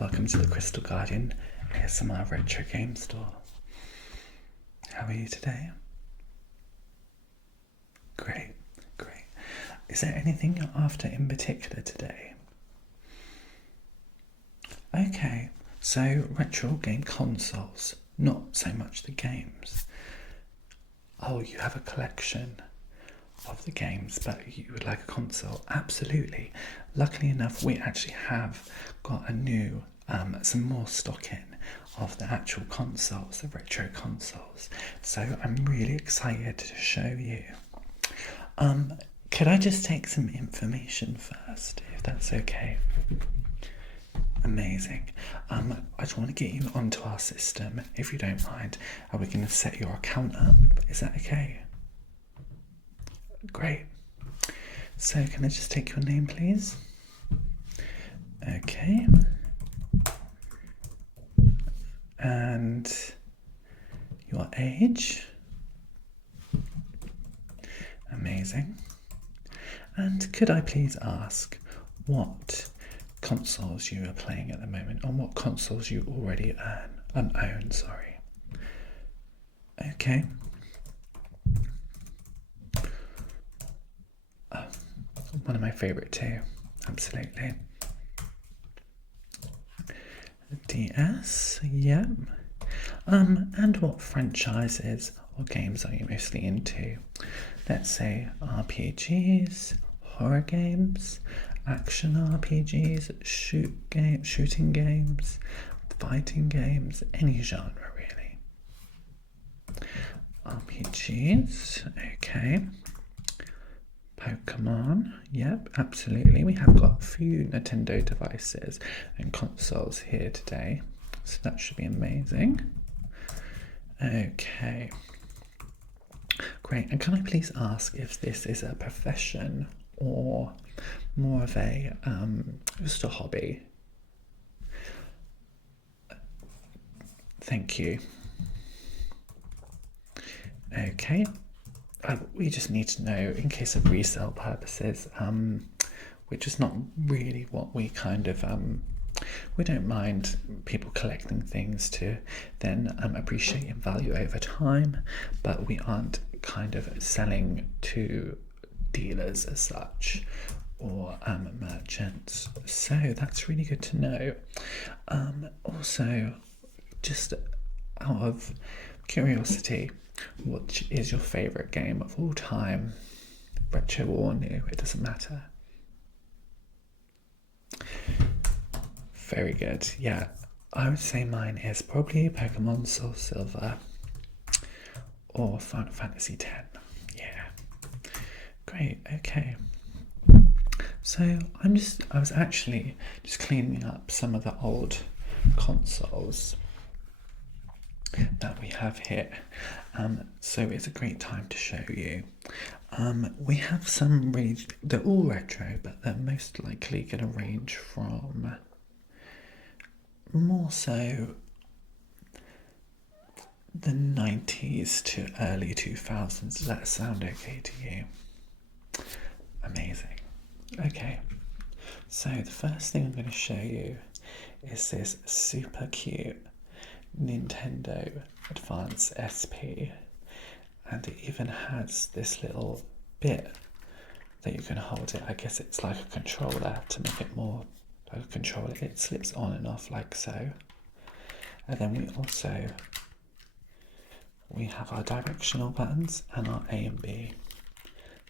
Welcome to the Crystal Guardian ASMR Retro Game Store. How are you today? Great, great. Is there anything you're after in particular today? Okay, so retro game consoles, not so much the games. Oh, you have a collection of the games, but you would like a console? Absolutely. Luckily enough, we actually have got a new, some more stock in of the actual consoles, the retro consoles. So I'm really excited to show you. Could I just take some information first, if that's okay? Amazing. I just want to get you onto our system, if you don't mind. We're going to set your account up. Is that okay? Great. So can I just take your name, please? Okay. And your age? Amazing. And could I please ask what consoles you are playing at the moment, or what consoles you already own, sorry. Okay. One of my favourite too, absolutely. DS, yep. And what franchises or games are you mostly into? Let's say RPGs, horror games, action RPGs, shooting games, fighting games, any genre really. RPGs, okay. Pokemon, yep, absolutely. We have got a few Nintendo devices and consoles here today, so that should be amazing. Okay, great. And can I please ask if this is a profession or more of a just a hobby? Thank you. Okay. We just need to know, in case of resale purposes, which is not really what we kind of, we don't mind people collecting things to then appreciate in value over time, but we aren't kind of selling to dealers as such or merchants. So that's really good to know. Also, just out of curiosity, what is your favourite game of all time? Retro or new, it doesn't matter. Very good, yeah. I would say mine is probably Pokemon Soul Silver or Final Fantasy X. Yeah. Great, okay. So I was actually just cleaning up some of the old consoles that we have here, so it's a great time to show you. We have some they're all retro, but they're most likely going to range from more so the 90s to early 2000s. Does that sound okay to you? Amazing. Okay, so the first thing I'm going to show you is this super cute Nintendo Advance SP, and it even has this little bit that you can hold it. I guess it's like a controller to make it more like a controller. It slips on and off like so. And then we have our directional buttons and our A and B.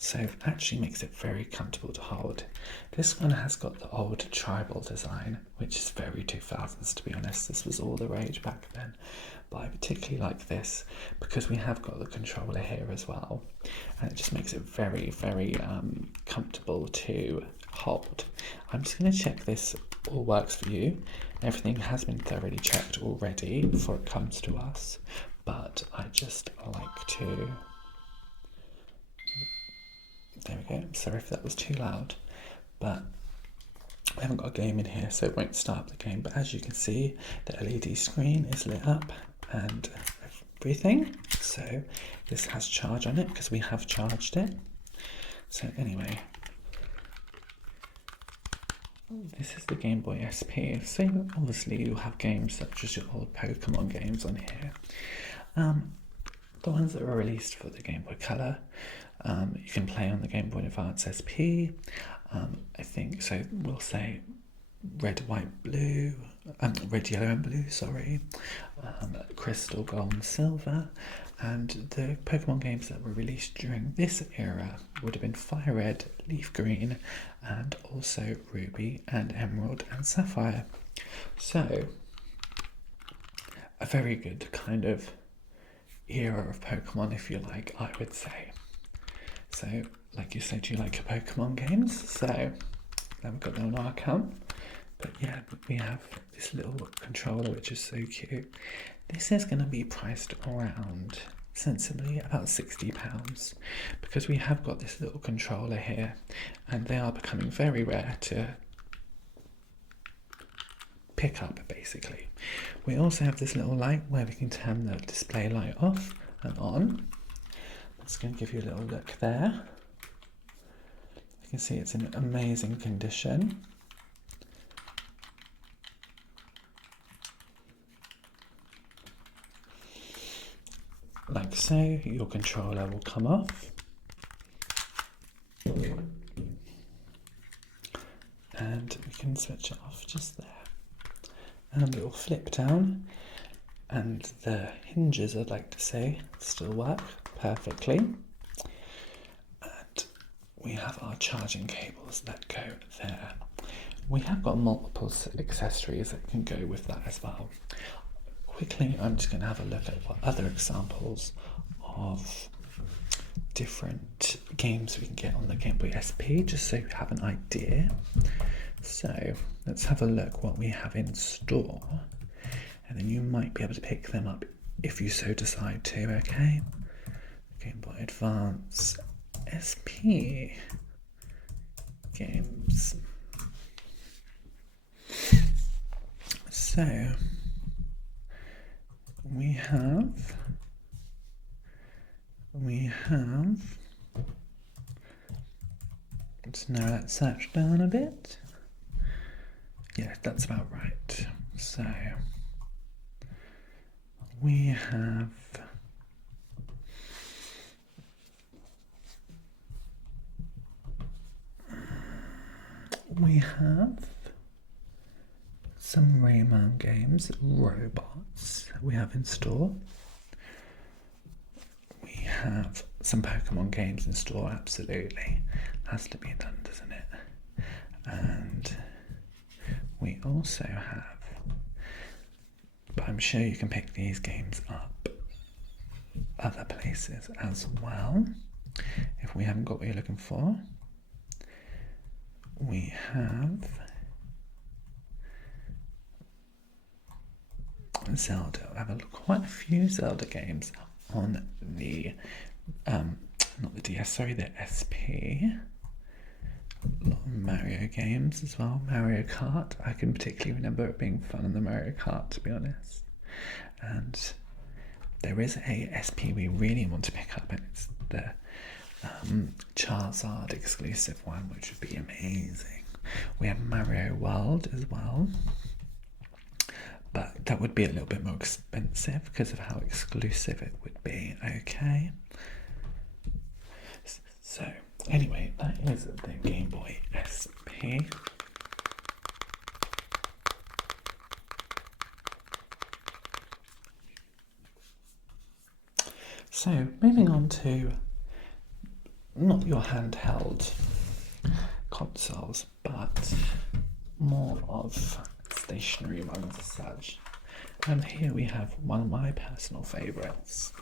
So it actually makes it very comfortable to hold. This one has got the old tribal design, which is very 2000s to be honest. This was all the rage back then. But I particularly like this because we have got the controller here as well. And it just makes it very, very comfortable to hold. I'm just going to check this all works for you. Everything has been thoroughly checked already before it comes to us. But I just like to... There we go. Sorry if that was too loud, but I haven't got a game in here, so it won't start the game. But as you can see, the LED screen is lit up and everything. So this has charge on it because we have charged it. So anyway, this is the Game Boy SP. So obviously you have games such as your old Pokemon games on here. The ones that were released for the Game Boy Color, you can play on the Game Boy Advance SP. I think so. We'll say red, white, blue, red, yellow, and blue. Sorry, crystal, gold, and silver. And the Pokemon games that were released during this era would have been Fire Red, Leaf Green, and also Ruby and Emerald and Sapphire. So, a very good kind of era of Pokemon, if you like, I would say. So, like you said, you like your Pokemon games, so then we've got them on our account. But yeah, we have this little controller which is so cute. This is going to be priced around, sensibly, about £60, because we have got this little controller here, and they are becoming very rare to pick up, basically. We also have this little light where we can turn the display light off and on. I'm just going to give you a little look there. You can see it's in amazing condition. Like so, your controller will come off. And we can switch it off just there. And it will flip down. And the hinges, I'd like to say, still work perfectly. And we have our charging cables that go there. We have got multiple accessories that can go with that as well. Quickly, I'm just going to have a look at what other examples of different games we can get on the Game Boy SP, just so you have an idea. So let's have a look what we have in store, and then you might be able to pick them up if you so decide to, okay? Game Boy Advance SP games. So we have let's narrow that search down a bit. Yeah, that's about right. So we have some Rayman games, robots we have in store. We have some Pokemon games in store, absolutely. Has to be done, doesn't it? And we also have, but I'm sure you can pick these games up other places as well. If we haven't got what you're looking for, we have Zelda. I have quite a few Zelda games on the not the DS, sorry, the SP. A lot of Mario games as well. Mario Kart. I can particularly remember it being fun on the Mario Kart, to be honest. And there is a SP we really want to pick up, and it's the Charizard exclusive one, which would be amazing. We have Mario World as well, but that would be a little bit more expensive because of how exclusive it would be. Okay. So anyway, that is the Game Boy SP. So moving on to not your handheld consoles, but more of stationary ones as such. And here we have one of my personal favourites,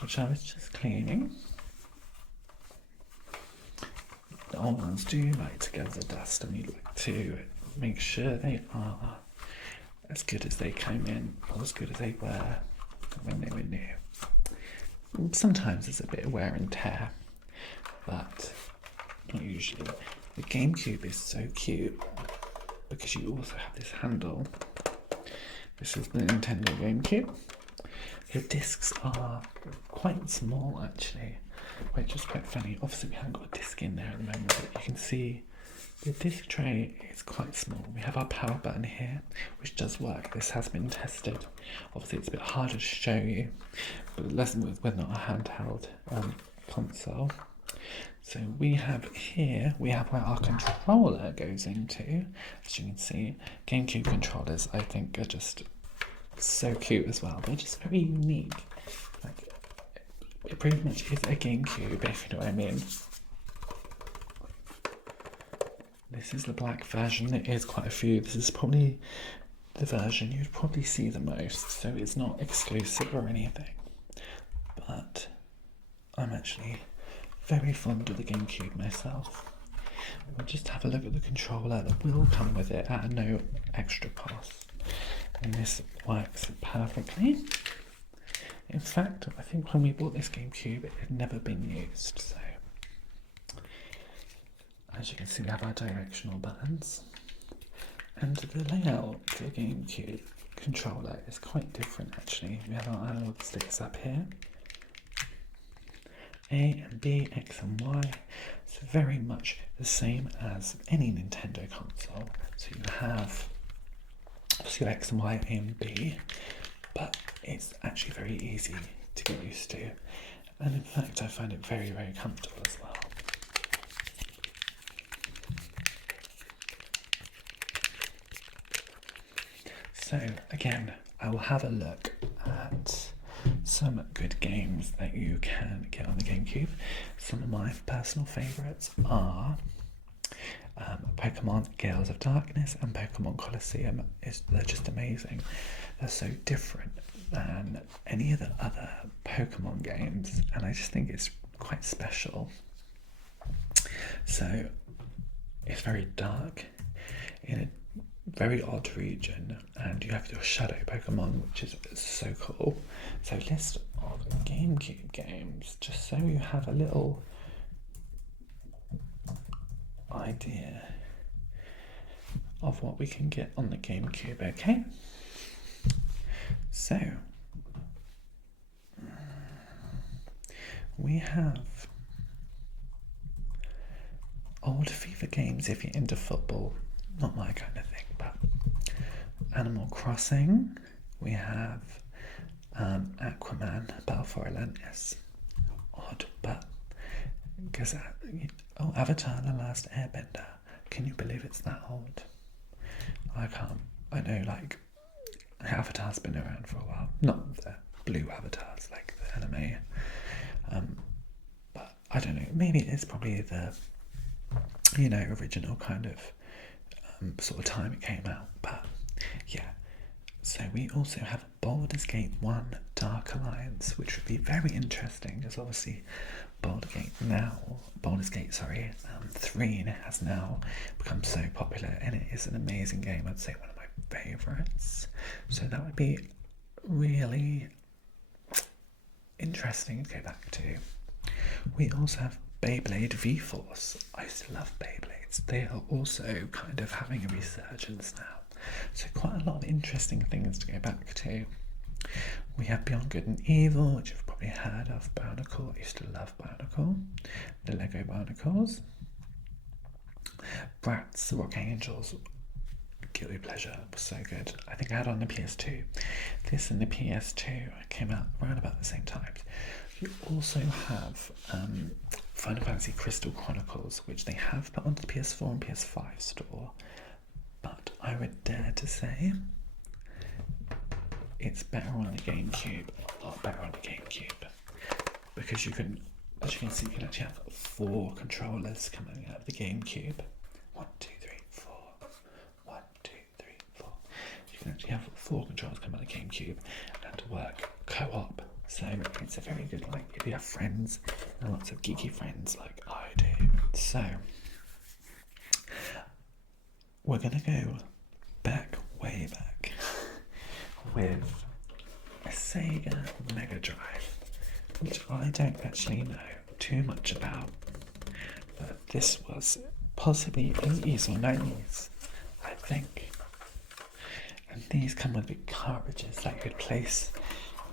which I was just cleaning. The old ones do like to gather dust, and you like to make sure they are as good as they came in, or as good as they were when they were new. Sometimes there's a bit of wear and tear, but not usually. The GameCube is so cute because you also have this handle. This is the Nintendo GameCube. The discs are quite small actually, which is quite funny. Obviously we haven't got a disc in there at the moment, but you can see The disc tray is quite small. We have our power button here, which does work. This has been tested. Obviously, it's a bit harder to show you, but we're not a handheld console. So we have here, we have where our controller goes into. As you can see, GameCube controllers, I think, are just so cute as well. They're just very unique. Like, it pretty much is a GameCube, if you know what I mean. This is the black version. There is quite a few. This is probably the version you'd probably see the most, so it's not exclusive or anything. But I'm actually very fond of the GameCube myself. We'll just have a look at the controller that will come with it at no extra cost. And this works perfectly. In fact, I think when we bought this GameCube, it had never been used, so as you can see, we have our directional buttons, and the layout for the GameCube controller is quite different actually. We have our analog sticks up here, A and B, X and Y. It's very much the same as any Nintendo console. So you have obviously your X and Y, A and B, but it's actually very easy to get used to. And in fact, I find it very, very comfortable as well. So again, I will have a look at some good games that you can get on the GameCube. Some of my personal favourites are Pokemon Gales of Darkness and Pokemon Colosseum. They're just amazing. They're so different than any of the other Pokemon games, and I just think it's quite special. So it's very dark in a very odd region, and you have your shadow Pokemon, which is so cool. So list of GameCube games, just so you have a little idea of what we can get on the GameCube, okay? So we have old FIFA games if you're into football. Not my kind of thing, but Animal Crossing. We have Aquaman, Battle for Atlantis. Odd, but because Avatar: The Last Airbender. Can you believe it's that old? I can't. I know, like, Avatar's been around for a while. Not the blue avatars, like the anime. But I don't know. Maybe it's probably the original kind of sort of time it came out, but yeah. So we also have Baldur's Gate 1 Dark Alliance, which would be very interesting because obviously Baldur's Gate 3 has now become so popular, and it is an amazing game. I'd say one of my favourites. So that would be really interesting to go back to. We also have Beyblade V-Force. I used to love Beyblades. They are also kind of having a resurgence now. So quite a lot of interesting things to go back to. We have Beyond Good and Evil, which you've probably heard of. Bionicle. I used to love Bionicle. The Lego Bionicles. Bratz, Rock Angels. Guilty Pleasure was so good. I think I had on the PS2. This and the PS2 came out around about the same time. You also have Final Fantasy Crystal Chronicles, which they have put onto the PS4 and PS5 store, but I would dare to say it's better on the GameCube, a lot better on the GameCube, because you can, as you can see, you can actually have 4 controllers coming out of the GameCube. 1, 2, 3, 4. 1, 2, 3, 4. You can actually have 4 controllers come out of the GameCube and work co-op. So it's a very good, like, if you have friends, and lots of geeky friends like I do. So we're going to go back, way back, with a Sega Mega Drive, which I don't actually know too much about, but this was possibly 80s or 90s, I think. And these come with big cartridges that you could place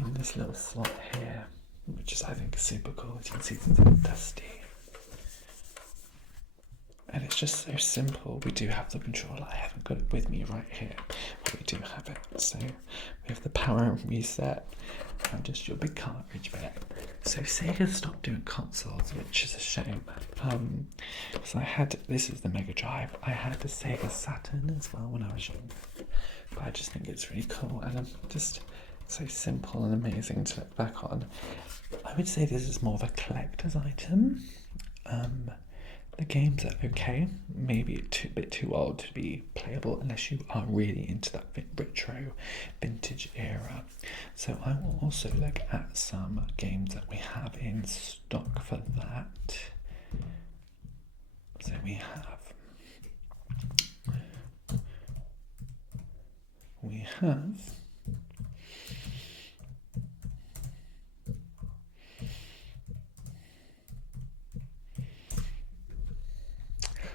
in this little slot here, which is, I think, super cool. As you can see, it's a bit dusty, and it's just so simple. We do have the controller. I haven't got it with me right here, but we do have it. So we have the power and reset, and just your big cartridge bit. So Sega stopped doing consoles, which is a shame. So this is the Mega Drive. I had the Sega Saturn as well when I was young, but I just think it's really cool, and just so simple and amazing to look back on. I would say this is more of a collector's item. The games are okay, maybe a bit too old to be playable unless you are really into that retro vintage era. So I will also look at some games that we have in stock for that. So we have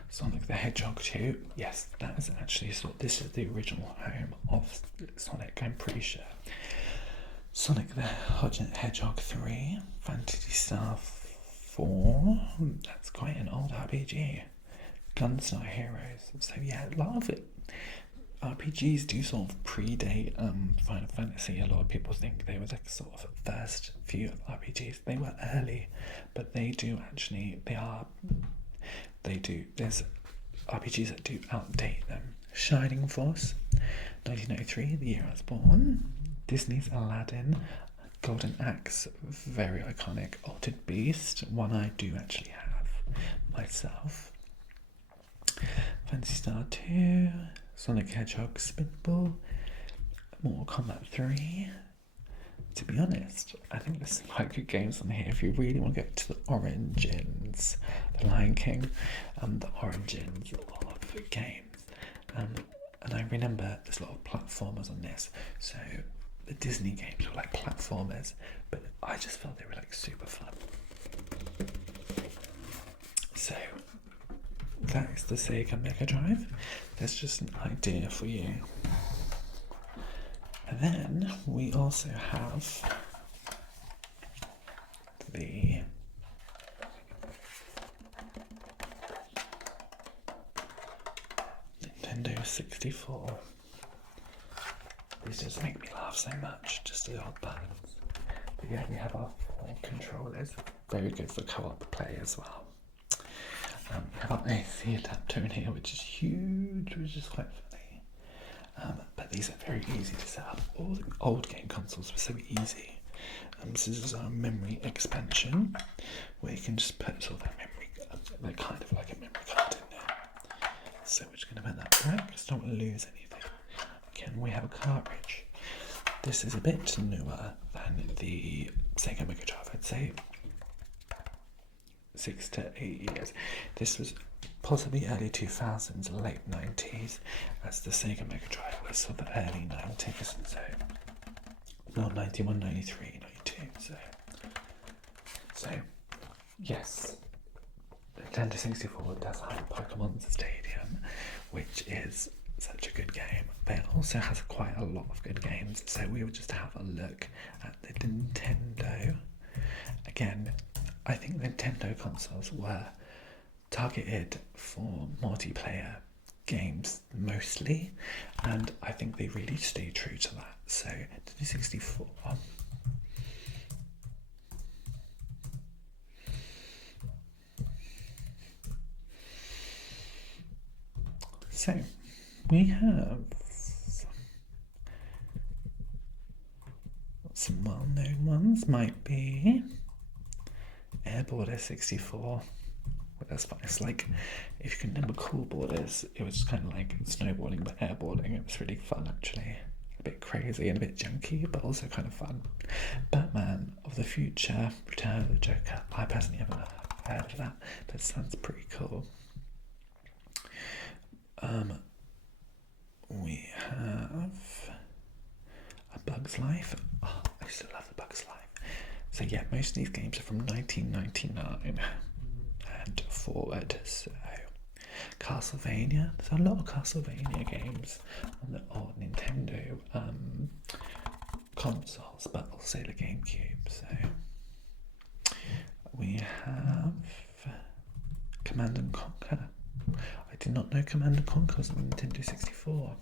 Sonic the Hedgehog 2. Yes, that is actually this is the original home of Sonic, I'm pretty sure. Sonic the Hedgehog 3, Phantasy Star 4. That's quite an old RPG. Gunstar Heroes. So yeah, a lot of it. RPGs do sort of predate Final Fantasy. A lot of people think they were like sort of first few RPGs. They were early, but they do. There's RPGs that do outdate them. Shining Force, 1993, the year I was born. Disney's Aladdin, Golden Axe, very iconic. Altered Beast, one I do actually have myself. Phantasy Star 2, Sonic Hedgehog Spinball, Mortal Kombat 3. To be honest, I think there's some quite good games on here if you really want to get to the origins, the Lion King, the origins of games. And I remember there's a lot of platformers on this. So the Disney games were like platformers, but I just felt they were like super fun. So that is the Sega Mega Drive. That's just an idea for you. And then we also have the Nintendo 64. These just make me laugh so much, just the odd buttons. But yeah, we have our 4 controllers. Very good for co-op play as well. We have our AC adapter in here, which is huge, which is quite funny. But these are very easy to set up. All the old game consoles were so easy. This is our memory expansion, where you can just put sort of that memory, like kind of like a memory card in there. So we're just going to put that back, because I don't want to lose anything. Again, we have a cartridge. This is a bit newer than the Sega Mega Drive, I'd say 6 to 8 years. This was possibly early 2000s, late 90s, as the Sega Mega Drive was sort of early 90s, so not 91, 93, 92, so yes, the Nintendo 64 does have Pokemon Stadium, which is such a good game, but it also has quite a lot of good games, so we will just have a look at the Nintendo. Again, I think Nintendo consoles were targeted for multiplayer games mostly, and I think they really stay true to that. So the 64. So we have some well-known ones. Might be Airborder 64. Well, that's fun. It's like, if you can remember Cool Borders, it was kind of like snowboarding but airboarding. It was really fun actually. A bit crazy and a bit junky, but also kind of fun. Batman of the Future, Return of the Joker. I personally haven't heard of that, but it sounds pretty cool. We have A Bug's Life. Oh, I used to love The Bug's Life. So yeah, most of these games are from 1999 and forward. So Castlevania. There's a lot of Castlevania games on the old Nintendo consoles, but also the GameCube. So we have Command and Conquer. did not know Command & Conquer was on Nintendo 64.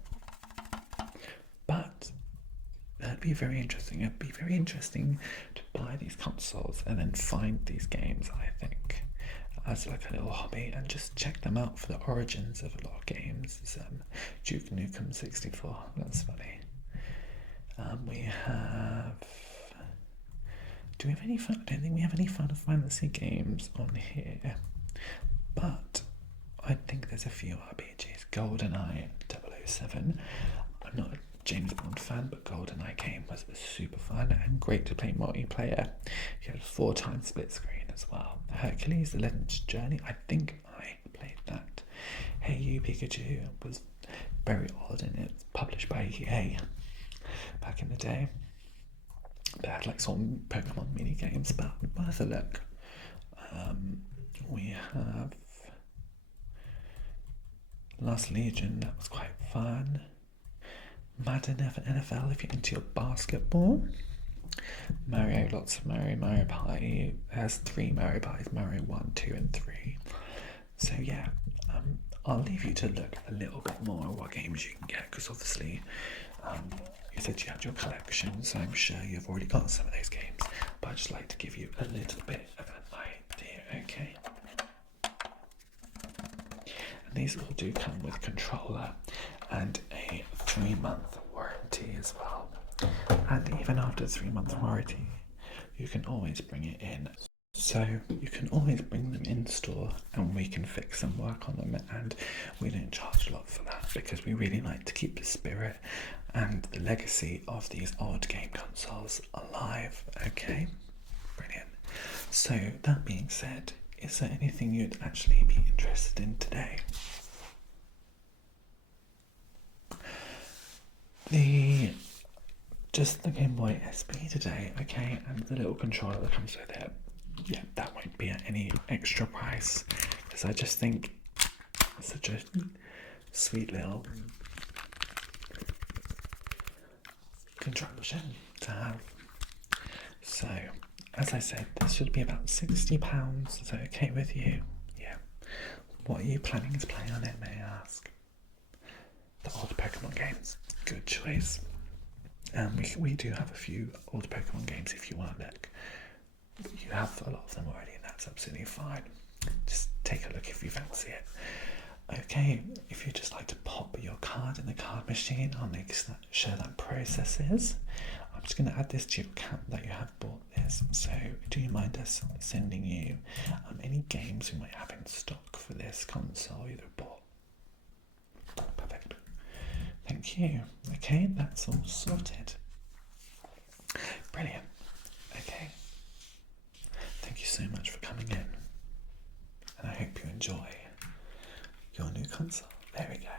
But that'd be very interesting. It'd be very interesting to buy these consoles and then find these games, I think, as like a little hobby, and just check them out for the origins of a lot of games. Duke Nukem 64, that's funny. We have... Do we have any fun? I don't think we have any Final Fantasy games on here, but I think there's a few RPGs. GoldenEye 007. I'm not a James Bond fan, but GoldenEye game was super fun and great to play multiplayer. You had a 4x split screen as well. Hercules, The Legend's Journey. I think I played that. Hey You Pikachu was very odd, and it's published by EA back in the day. They had like some Pokemon mini games, but worth a look. We have Last Legion, that was quite fun. Madden NFL if you're into your basketball. Mario, lots of Mario Party. It has 3 Mario Parties, Mario 1, 2 and 3. So yeah, I'll leave you to look a little bit more at what games you can get, because obviously you said you had your collection, so I'm sure you've already got some of those games, but I'd just like to give you a little bit of an idea, okay? And these all do come with a controller and a 3-month warranty as well. And even after the 3-month warranty, you can always bring it in. So you can always bring them in store and we can fix and work on them, and we don't charge a lot for that because we really like to keep the spirit and the legacy of these old game consoles alive. Okay, brilliant. So that being said, is there anything you'd actually be interested in today? Just the Game Boy SP today, okay, and the little controller that comes with it. Yeah, that won't be at any extra price, because I just think it's such a sweet little contraption to have. So, as I said, this should be about £60. Is that okay with you? Yeah. What are you planning to play on it, may I ask? The old Pokemon games. Good choice. We do have a few old Pokemon games if you want to look. You have a lot of them already, and that's absolutely fine. Just take a look if you fancy it. Okay, if you'd just like to pop your card in the card machine, I'll make sure that process is. I'm just going to add this to your account that you have bought this. So do you mind us sending you any games we might have in stock for this console you've bought? Perfect. Thank you. Okay, that's all sorted. Brilliant. Okay. Thank you so much for coming in, and I hope you enjoy your new console. There we go.